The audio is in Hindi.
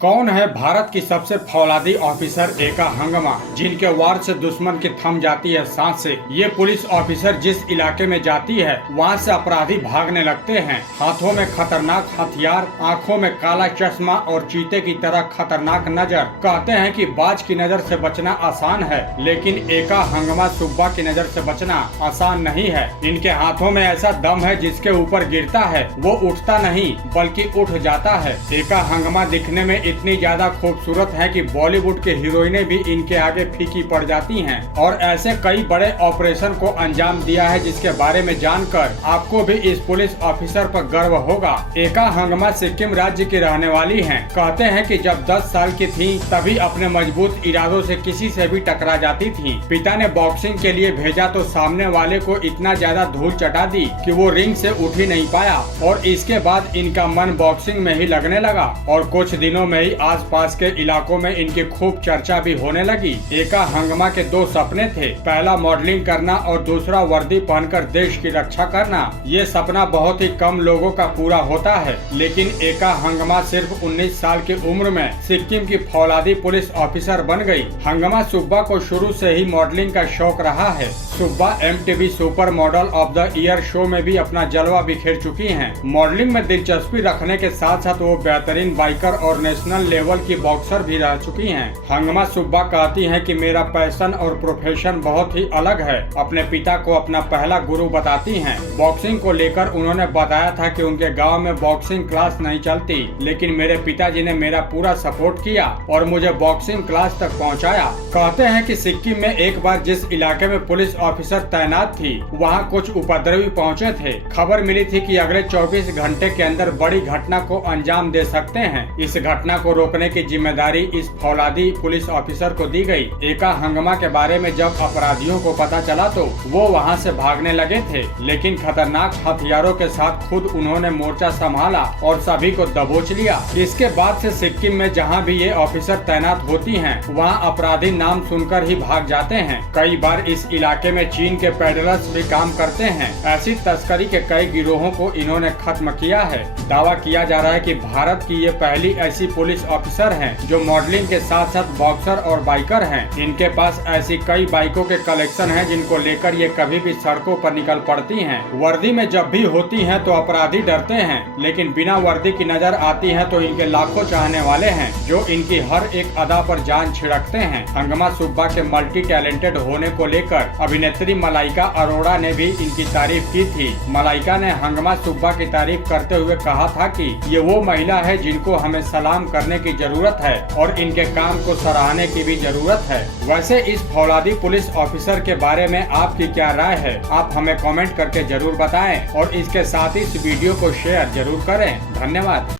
कौन है भारत की सबसे फौलादी ऑफिसर एका हंगमा, जिनके वार से दुश्मन की थम जाती है सांसें। ये पुलिस ऑफिसर जिस इलाके में जाती है वहाँ से अपराधी भागने लगते हैं। हाथों में खतरनाक हथियार, आंखों में काला चश्मा और चीते की तरह खतरनाक नजर। कहते हैं कि बाज की नजर से बचना आसान है, लेकिन एका हंगमा सुब्बा की नजर से बचना आसान नहीं है। इनके हाथों में ऐसा दम है जिसके ऊपर गिरता है वो उठता नहीं बल्कि उठ जाता है। एका हंगमा दिखने में इतनी ज्यादा खूबसूरत है कि बॉलीवुड के हीरोइनें भी इनके आगे फीकी पड़ जाती हैं। और ऐसे कई बड़े ऑपरेशन को अंजाम दिया है जिसके बारे में जानकर आपको भी इस पुलिस ऑफिसर पर गर्व होगा। एका हंगमा सिक्किम राज्य की रहने वाली हैं। कहते हैं कि जब 10 साल की थीं तभी अपने मजबूत इरादों से किसी से भी टकरा जाती थीं। पिता ने बॉक्सिंग के लिए भेजा तो सामने वाले को इतना ज्यादा धूल चटा दी कि वो रिंग से उठ ही नहीं पाया और इसके बाद इनका मन बॉक्सिंग में ही लगने लगा और कुछ दिनों में ही आसपास के इलाकों में इनकी खूब चर्चा भी होने लगी। एका हंगमा के 2 सपने थे, पहला मॉडलिंग करना और दूसरा वर्दी पहनकर देश की रक्षा करना। ये सपना बहुत ही कम लोगों का पूरा होता है, लेकिन एका हंगमा सिर्फ 19 साल की उम्र में सिक्किम की फौलादी पुलिस ऑफिसर बन गई। हंगमा सुब्बा को शुरू से ही मॉडलिंग का शौक रहा है। Subba MTV super model of the year show में भी अपना जलवा बिखेर चुकी हैं। मॉडलिंग में दिलचस्पी रखने के साथ साथ वो बेहतरीन बाइकर और नेशनल लेवल की बॉक्सर भी रह चुकी हैं। हंगमा सुब्बा कहती हैं कि मेरा पैशन और प्रोफेशन बहुत ही अलग है। अपने पिता को अपना पहला गुरु बताती हैं। बॉक्सिंग को लेकर उन्होंने बताया था कि उनके गांव में बॉक्सिंग क्लास नहीं चलती, लेकिन मेरे पिताजी ने मेरा पूरा सपोर्ट किया और मुझे बॉक्सिंग क्लास तक पहुंचाया। कहते हैं कि सिक्किम में एक बार जिस इलाके में पुलिस ऑफिसर तैनात थी वहाँ कुछ उपद्रवी पहुँचे थे। खबर मिली थी कि अगले 24 घंटे के अंदर बड़ी घटना को अंजाम दे सकते हैं। इस घटना को रोकने की जिम्मेदारी इस फौलादी पुलिस ऑफिसर को दी गई। एका हंगमा के बारे में जब अपराधियों को पता चला तो वो वहाँ से भागने लगे थे, लेकिन खतरनाक हथियारों के साथ खुद उन्होंने मोर्चा संभाला और सभी को दबोच लिया। इसके बाद से सिक्किम में जहाँ भी ये ऑफिसर तैनात होती हैं, वहाँ अपराधी नाम सुनकर ही भाग जाते हैं। कई बार इस इलाके में चीन के पेडलर्स भी काम करते हैं। ऐसी तस्करी के कई गिरोहों को इन्होंने खत्म किया है। दावा किया जा रहा है कि भारत की ये पहली ऐसी पुलिस ऑफिसर हैं जो मॉडलिंग के साथ साथ बॉक्सर और बाइकर हैं। इनके पास ऐसी कई बाइकों के कलेक्शन हैं जिनको लेकर ये कभी भी सड़कों पर निकल पड़ती हैं। वर्दी में जब भी होती हैं तो अपराधी डरते हैं, लेकिन बिना वर्दी की नजर आती हैं तो इनके लाखों चाहने वाले हैं जो इनकी हर एक अदा पर जान छिड़कते हैं। हंगमा सुब्बा के मल्टी टैलेंटेड होने को लेकर अभिनेत्री मलाइका अरोड़ा ने भी इनकी तारीफ की थी। मलाइका ने हंगमा सुब्बा की तारीफ करते हुए कहा था कि ये वो महिला है जिनको हमें सलाम करने की जरूरत है और इनके काम को सराहने की भी जरूरत है। वैसे इस फौलादी पुलिस ऑफिसर के बारे में आपकी क्या राय है, आप हमें कमेंट करके जरूर बताएं और इसके साथ ही इस वीडियो को शेयर जरूर करें। धन्यवाद।